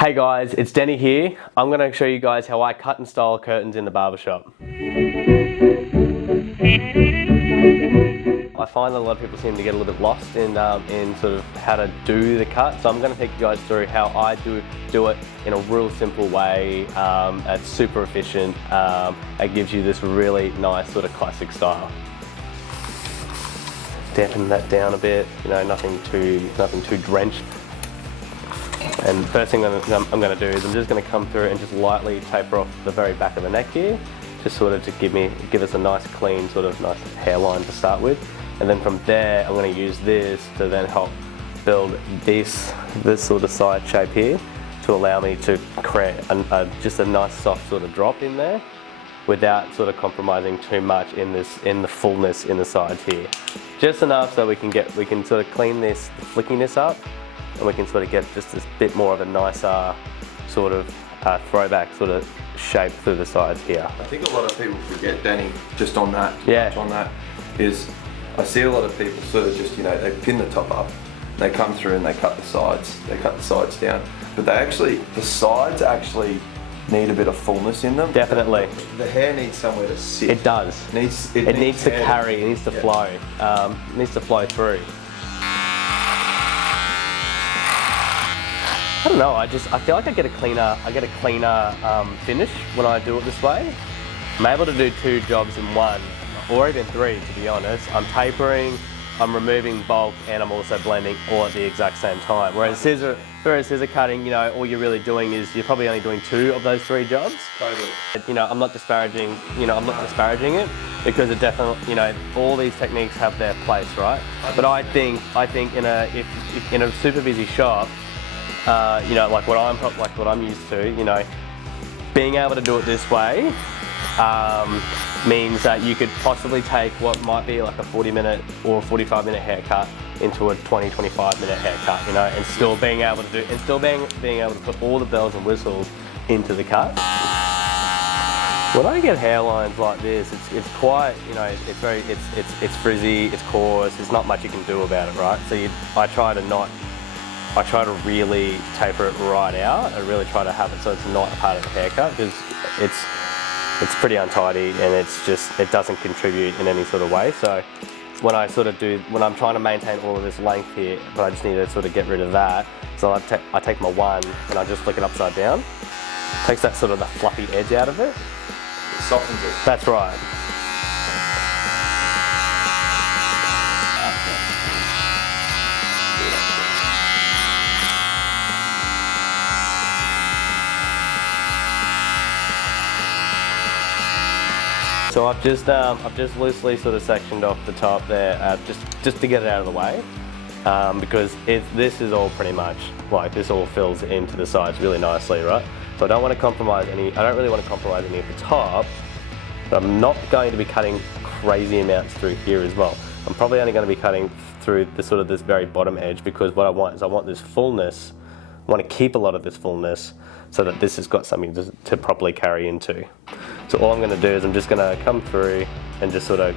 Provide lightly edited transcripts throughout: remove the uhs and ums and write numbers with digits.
Hey guys, it's Denny here. I'm going to show you guys how I cut and style curtains in the barbershop. I find that a lot of people seem to get a little bit lost in sort of how to do the cut, so I'm going to take you guys through how I do it in a real simple way. It's super efficient. It gives you this really nice sort of classic style. Dampen that down a bit, you know, nothing too drenched. And first thing I'm going to do is I'm just going to come through and just lightly taper off the very back of the neck here, just sort of to give us a nice clean sort of nice hairline to start with. And then from there I'm going to use this to then help build this sort of side shape here to allow me to create just a nice soft sort of drop in there without sort of compromising too much in the fullness in the sides here. Just enough so we can sort of clean the flickiness up, and we can sort of get just this bit more of a nicer sort of throwback sort of shape through the sides here. I think a lot of people forget, Danny, just on that, is I see a lot of people sort of just, you know, they pin the top up, they come through and they cut the sides down, but the sides actually need a bit of fullness in them. Definitely. The hair needs somewhere to sit. It does. It needs to carry, it needs to flow. It needs to flow through. I don't know, I feel like I get a cleaner finish when I do it this way. I'm able to do 2 jobs in one, or even 3 to be honest. I'm tapering, I'm removing bulk, and I'm also blending all at the exact same time. Whereas scissor cutting, you know, all you're really doing is you're probably only doing 2 of those 3 jobs. Totally. You know, I'm not disparaging it, because it definitely, you know, all these techniques have their place, right? But I think in a super busy shop, you know, like what I'm used to, you know, being able to do it this way means that you could possibly take what might be like a 40-minute or 45-minute haircut into a 20-25-minute haircut, you know, and still being able to put all the bells and whistles into the cut. When I get hairlines like this, it's quite, you know, it's frizzy, it's coarse. There's not much you can do about it, right? So I try to really taper it right out and really try to have it so it's not a part of the haircut, because it's pretty untidy and it doesn't contribute in any sort of way. So when I'm trying to maintain all of this length here, but I just need to sort of get rid of that, so I take my one and I just flick it upside down. Takes that sort of the fluffy edge out of it. It softens it. That's right. So I've just loosely sort of sectioned off the top there, just to get it out of the way, because this is all pretty much like this all fills into the sides really nicely, right? So I don't want to compromise any. I don't really want to compromise any at the top, but I'm not going to be cutting crazy amounts through here as well. I'm probably only going to be cutting through the sort of this very bottom edge, because what I want is I want this fullness. I want to keep a lot of this fullness so that this has got something to properly carry into. So all I'm going to do is I'm just going to come through and just sort of,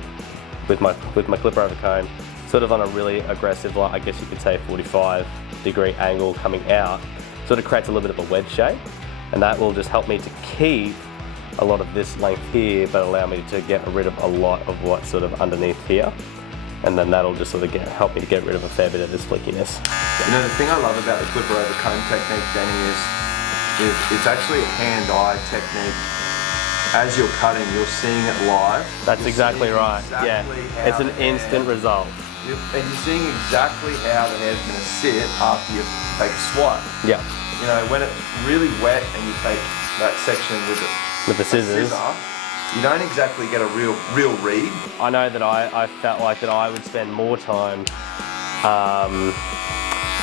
with my clipper over comb, sort of on a really aggressive, like I guess you could say 45-degree angle coming out, sort of creates a little bit of a wedge shape, and that will just help me to keep a lot of this length here, but allow me to get rid of a lot of what's sort of underneath here. And then that'll just sort of help me to get rid of a fair bit of this flickiness. You know, the thing I love about the clipper over comb technique, Danny, is it's actually a hand-eye technique. As you're cutting, you're seeing it live. That's exactly right. Yeah, it's an instant result. And you're seeing exactly how the hair's going to sit after you take a swipe. Yeah. You know, when it's really wet and you take that section with the scissors, you don't exactly get a real read. I know that I felt like that I would spend more time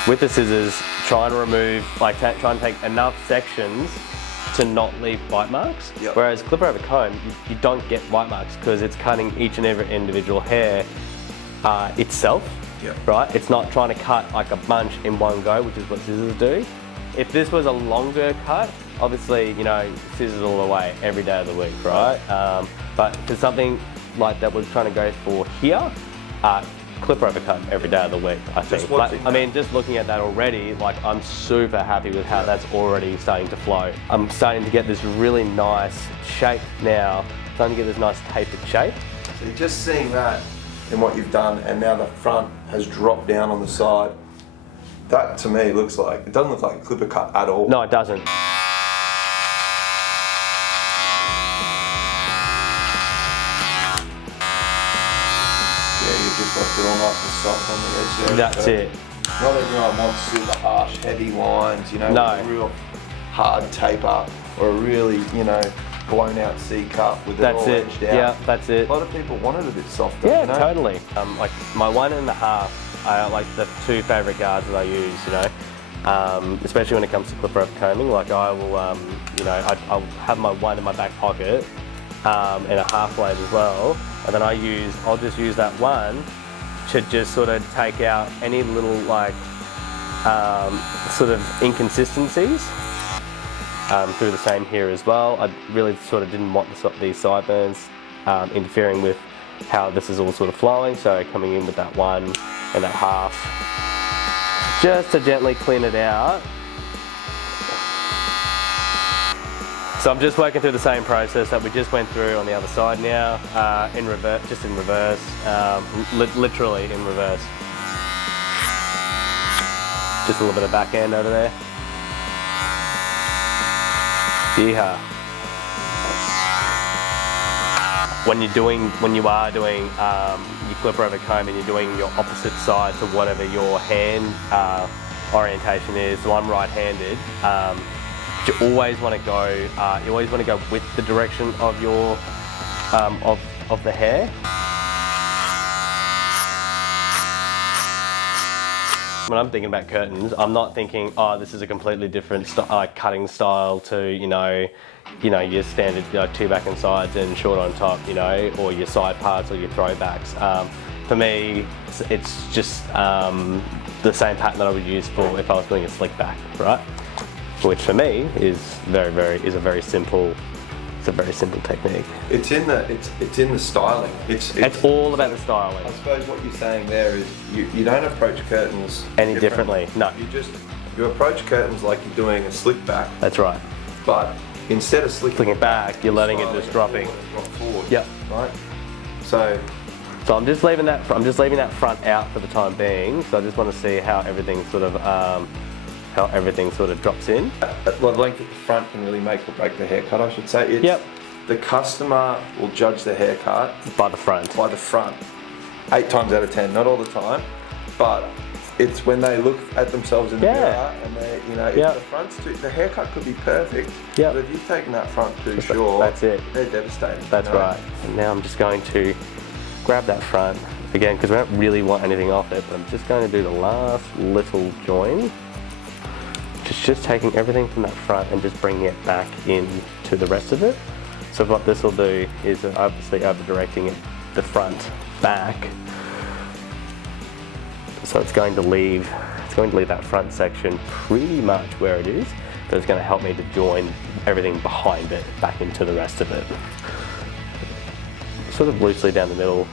with the scissors trying to remove, trying to take enough sections to not leave bite marks. Yep. Whereas clipper over comb, you don't get bite marks because it's cutting each and every individual hair itself. Yep. Right? It's not trying to cut like a bunch in one go, which is what scissors do. If this was a longer cut, obviously, you know, scissors all the way every day of the week, right? But for something like that we're trying to go for here, clipper overcut every day of the week, I think. I mean, just looking at that already, like I'm super happy with how that's already starting to flow. I'm starting to get this really nice shape now, starting to get this nice tapered shape. So you're just seeing that in what you've done, and now the front has dropped down on the side. That to me looks like, it doesn't look like a clipper cut at all. No, it doesn't. Just left it all nice and soft on the edge there. That's it. Not everyone wants super harsh, heavy lines, you know, no. With a real hard taper or a really, you know, blown out C cup with it all edged out. Yeah, that's it. A lot of people want it a bit softer. Yeah, you know? totally. Like my 1.5, like the 2 favourite guards that I use, you know, especially when it comes to clipper overcombing. Like I will, you know, I'll have my 1 in my back pocket and a half blade as well. And then I'll just use that 1 to just sort of take out any little like sort of inconsistencies through the same here as well. I really sort of didn't want these sideburns interfering with how this is all sort of flowing, so coming in with that 1 and that half just to gently clean it out. So I'm just working through the same process that we just went through on the other side now, in reverse, just in reverse, literally in reverse. Just a little bit of backhand over there. Yeehaw. When you are doing your clipper over comb and you're doing your opposite side to whatever your hand orientation is, so I'm right-handed. You always want to go. With the direction of your of the hair. When I'm thinking about curtains, I'm not thinking, oh, this is a completely different cutting style to your standard 2 back and sides and short on top, or your side parts or your throwbacks. For me, it's just the same pattern that I would use for if I was doing a slick back, right? Which for me is a very simple technique. It's in the styling. It's all about the styling. I suppose what you're saying there is you don't approach curtains any differently. No. You approach curtains like you're doing a slick back. That's right. But instead of slicking it back, you're letting it just dropping. Drop forward. Yep. Right. So I'm just leaving that front out for the time being. So I just want to see how everything sort of drops in. The length at the front can really make or break the haircut, I should say. Yep. The customer will judge the haircut by the front. 8 times out of 10, not all the time, but it's when they look at themselves in the mirror and if the haircut could be perfect, but if you've taken that front too short, that's it. They're devastating. That's right. And now I'm just going to grab that front again because we don't really want anything off it, but I'm just going to do the last little join. Just taking everything from that front and just bringing it back in to the rest of it. So what this will do is obviously over-directing it the front back. So it's going to leave that front section pretty much where it is, but it's going to help me to join everything behind it back into the rest of it. Sort of loosely down the middle.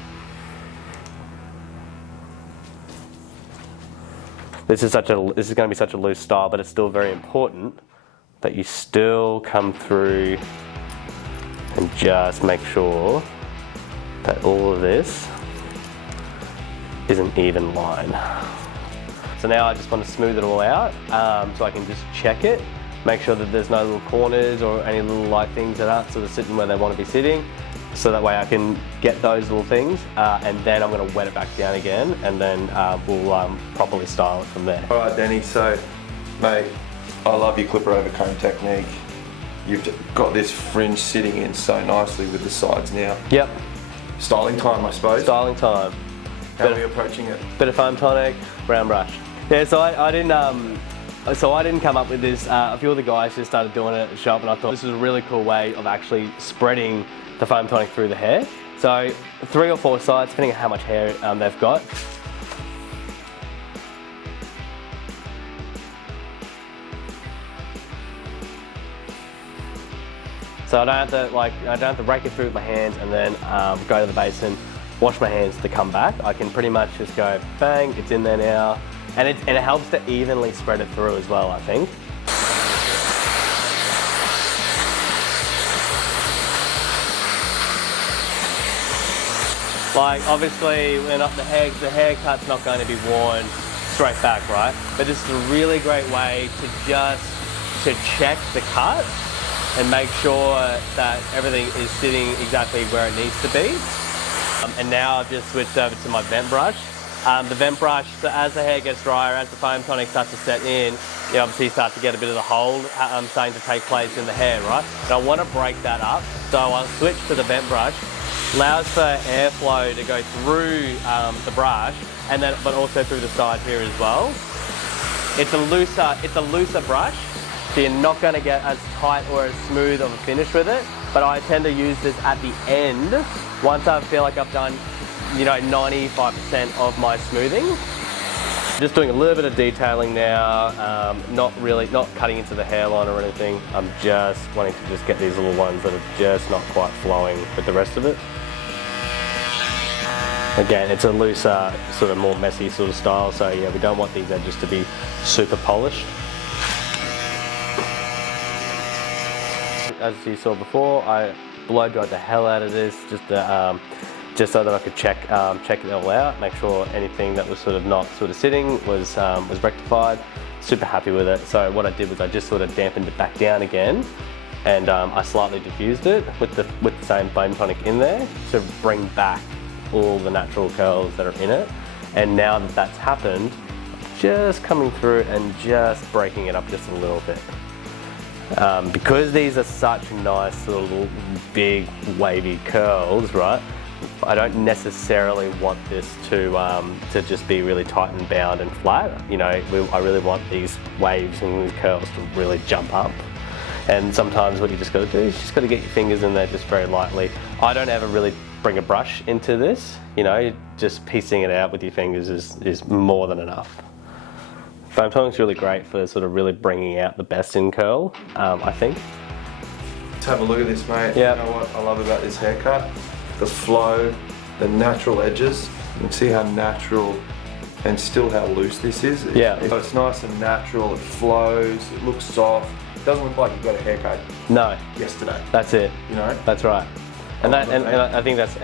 This is going to be such a loose style, but it's still very important that you still come through and just make sure that all of this is an even line. So now I just want to smooth it all out, so I can just check it, make sure that there's no little corners or any little light things that aren't sort of sitting where they want to be sitting. So that way I can get those little things, and then I'm going to wet it back down again, and then we'll properly style it from there. All right, Denny, so mate, I love your clipper over comb technique. You've got this fringe sitting in so nicely with the sides now. Yep. Styling time, I suppose. Styling time. How are you approaching it? Bit of foam tonic, brown brush. Yeah, so I didn't come up with this. A few of the guys just started doing it at the shop, and I thought this was a really cool way of actually spreading the foam tonic through the hair. So 3 or 4 sides, depending on how much hair they've got. So I don't have to rake it through with my hands and then go to the basin wash my hands to come back. I can pretty much just go bang, it's in there now. And it helps to evenly spread it through as well, I think. Like obviously when up the haircut's not going to be worn straight back, right? But this is a really great way to check the cut and make sure that everything is sitting exactly where it needs to be. And now I've just switched over to my vent brush. The vent brush, so as the hair gets drier, as the foam tonic starts to set in, you obviously start to get a bit of the hold starting to take place in the hair, right? And I want to break that up, so I'll switch to the vent brush. Allows for airflow to go through the brush, and then but also through the side here as well. It's a looser brush, so you're not going to get as tight or as smooth of a finish with it. But I tend to use this at the end once I feel like I've done, 95% of my smoothing. Just doing a little bit of detailing now, not cutting into the hairline or anything. I'm just wanting to just get these little ones that are just not quite flowing with the rest of it. Again, it's a looser, sort of more messy sort of style, so yeah, we don't want these edges to be super polished. As you saw before, I blow dried the hell out of this just so that I could check it all out, make sure anything that was not sitting was rectified. Super happy with it. So what I did was I just sort of dampened it back down again, and I slightly diffused it with the same foam tonic in there to bring back all the natural curls that are in it. And now that that's happened, just coming through and just breaking it up just a little bit. Because these are such nice little big wavy curls, right? I don't necessarily want this to just be really tight and bound and flat. I really want these waves and these curls to really jump up. And sometimes what you just got to do is just got to get your fingers in there just very lightly. I don't ever really bring a brush into this. Just piecing it out with your fingers is more than enough. Foam tonic's really great for really bringing out the best in curl, I think. Let's have a look at this, mate. Yep. You know what I love about this haircut? The flow, the natural edges. You can see how natural and still how loose this is. Yeah. So it's nice and natural, it flows, it looks soft. It doesn't look like you got a haircut yesterday. That's it. That's right. And I think that's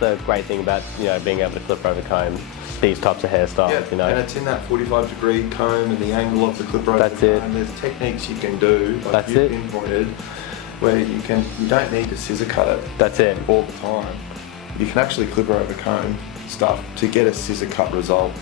the great thing about being able to clip over comb these types of hairstyles. And it's in that 45-degree comb and the angle of the clip over That's it. comb. There's techniques you can do, like That's you've it. pinpointed, where you don't need to scissor cut it. That's it. All the time. You can actually clip over comb stuff to get a scissor cut result.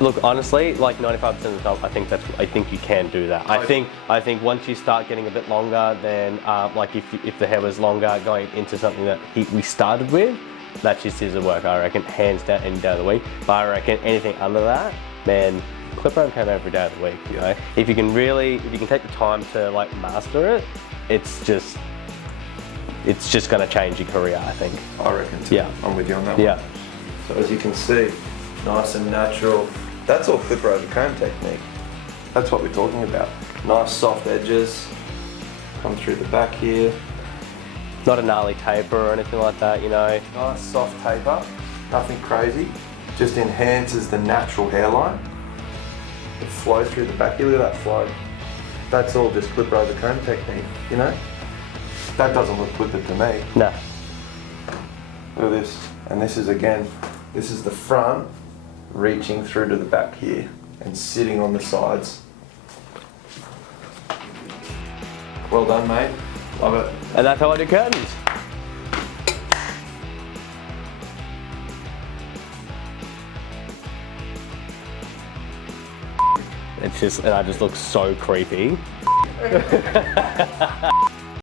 Look, honestly, like 95% of the time, I think you can do that. I think once you start getting a bit longer, then like if the hair was longer going into something that we started with, that's your scissor work, I reckon, hands down any day of the week. But I reckon anything under that, man, clip over comb every day of the week. If you can take the time to master it, it's just going to change your career, I think. I reckon too. Yeah. I'm with you on that one. Yeah. So as you can see, nice and natural. That's all clipper over comb technique. That's what we're talking about. Nice soft edges, come through the back here. Not a gnarly taper or anything like that, Nice soft taper, nothing crazy. Just enhances the natural hairline. The flow through the back, you look at that flow. That's all just clipper over comb technique, That doesn't look clippered to me. No. Look at this, and this is the front reaching through to the back here and sitting on the sides. Well done, mate. Love it. And that's how I do curtains. And I just look so creepy.